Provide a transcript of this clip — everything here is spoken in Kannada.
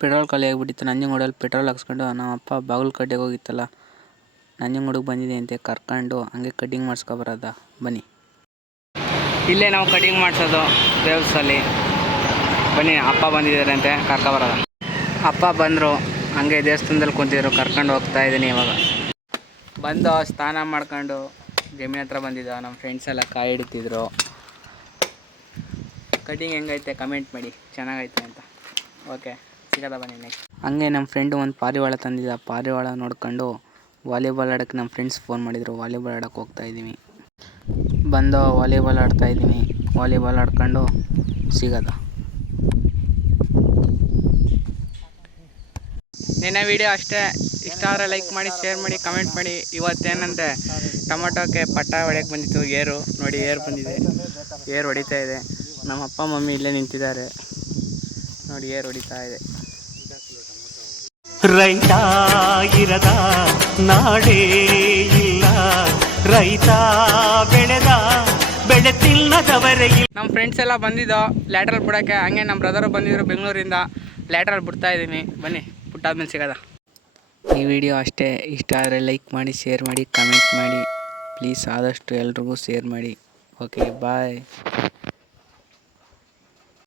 ಪೆಟ್ರೋಲ್ ಖಾಲಿ ಆಗಿಬಿಟ್ಟಿತ್ತು. ನಂಜನಗೂಡಲ್ಲಿ ಪೆಟ್ರೋಲ್ ಹಾಕ್ಸ್ಕೊಂಡು ನಮ್ಮ ಅಪ್ಪ ಬಾಗಲಕೋಟೆಗೆ ಹೋಗಿತ್ತಲ್ಲ. ನಂಜನಗೂಡಿಗೆ ಬಂದಿದೆ ಅಂತೆ, ಕರ್ಕೊಂಡು ಹಂಗೆ ಕಟ್ಟಿಂಗ್ ಮಾಡಿಸ್ಕೊಬರೋದ ಬನ್ನಿ. ಇಲ್ಲೇ ನಾವು ಕಟಿಂಗ್ ಮಾಡಿಸೋದು ದೇವಸ್ಥಾನಲ್ಲಿ ಬನ್ನಿ, ಅಪ್ಪ ಬಂದಿದ್ದಾರೆ ಅಂತೆ ಕರ್ಕೊಬರೋದ ಅಪ್ಪ ಬಂದರು, ಹಂಗೆ ದೇವಸ್ಥಾನದಲ್ಲಿ ಕುಂತಿದ್ರು, ಕರ್ಕೊಂಡು ಹೋಗ್ತಾ ಇದ್ದೀನಿ ಇವಾಗ. ಬಂದು ಸ್ನಾನ ಮಾಡ್ಕೊಂಡು ಜಮೀನ್ ಹತ್ರ ಬಂದಿದ್ದ, ನಮ್ಮ ಫ್ರೆಂಡ್ಸ್ ಎಲ್ಲ ಕಾಯಿ ಹಿಡಿತಿದ್ರು. ಕಟಿಂಗ್ ಹೆಂಗೈತೆ ಕಮೆಂಟ್ ಮಾಡಿ. ಚೆನ್ನಾಗೈತೆ ಅಂತ. ಓಕೆ ಬನ್ನಿ ನೆಕ್ಸ್ಟ್ ಹಂಗೆ ನಮ್ಮ ಫ್ರೆಂಡು ಒಂದು ಪಾರಿವಾಳ ತಂದಿದ್ದ. ಪಾರಿವಾಳ ನೋಡ್ಕೊಂಡು ವಾಲಿಬಾಲ್ ಆಡಕ್ಕೆ ನಮ್ಮ ಫ್ರೆಂಡ್ಸ್ ಫೋನ್ ಮಾಡಿದರು. ವಾಲಿಬಾಲ್ ಆಡಕ್ಕೆ ಹೋಗ್ತಾ ಇದ್ದೀವಿ. ಬಂದು ವಾಲಿಬಾಲ್ ಆಡ್ತಾ ಇದ್ದೀನಿ ವಾಲಿಬಾಲ್ ಆಡ್ಕೊಂಡು ಸಿಗೋದ. ನಿನ್ನೆ ವಿಡಿಯೋ ಅಷ್ಟೇ. ಇಷ್ಟ ಆದರೆ ಲೈಕ್ ಮಾಡಿ ಶೇರ್ ಮಾಡಿ ಕಮೆಂಟ್ ಮಾಡಿ. ಇವತ್ತೇನಂತೆ ಟೊಮೊಟೊಕ್ಕೆ ಪಟ್ಟ ಹೊಡೆಯಕ್ಕೆ ಬಂದಿತ್ತು. ಏರು ನೋಡಿ, ಏರು ಬಂದಿದೆ. ಏರು ಹೊಡಿತಾ ಇದೆ. ನಮ್ಮ ಅಪ್ಪ, ಮಮ್ಮಿ ಇಲ್ಲೇ ನಿಂತಿದ್ದಾರೆ. ನೋಡಿ, ಏರು ಹೊಡಿತಾ ಇದೆ. ರೈತ ಇರದ ನಾಡೇ ಇಲ್ಲ. ರೈತ ಬೆಳೆದ ಬೆಳೆ ತಿನ್ನದವರೇ ಇಲ್ಲ. ನಮ್ಮ ಫ್ರೆಂಡ್ಸ್ ಎಲ್ಲ ಬಂದಿದ್ದೋ ಲ್ಯಾಟ್ರಲ್ ಬಿಡೋಕ್ಕೆ. ಹಂಗೆ ನಮ್ಮ ಬ್ರದರು ಬಂದಿದ್ರು ಬೆಂಗಳೂರಿಂದ. ಲ್ಯಾಟ್ರಲ್ ಬಿಡ್ತಾ ಇದ್ದೀನಿ. ಬನ್ನಿ ಬಿಟ್ಟಾದ್ಮೇಲೆ ಸಿಗೋದ. ಈ ವಿಡಿಯೋ ಅಷ್ಟೇ. ಇಷ್ಟ ಆದರೆ ಲೈಕ್ ಮಾಡಿ ಶೇರ್ ಮಾಡಿ ಕಮೆಂಟ್ ಮಾಡಿ. ಪ್ಲೀಸ್ ಆದಷ್ಟು ಎಲ್ರಿಗೂ ಶೇರ್ ಮಾಡಿ. Okay bye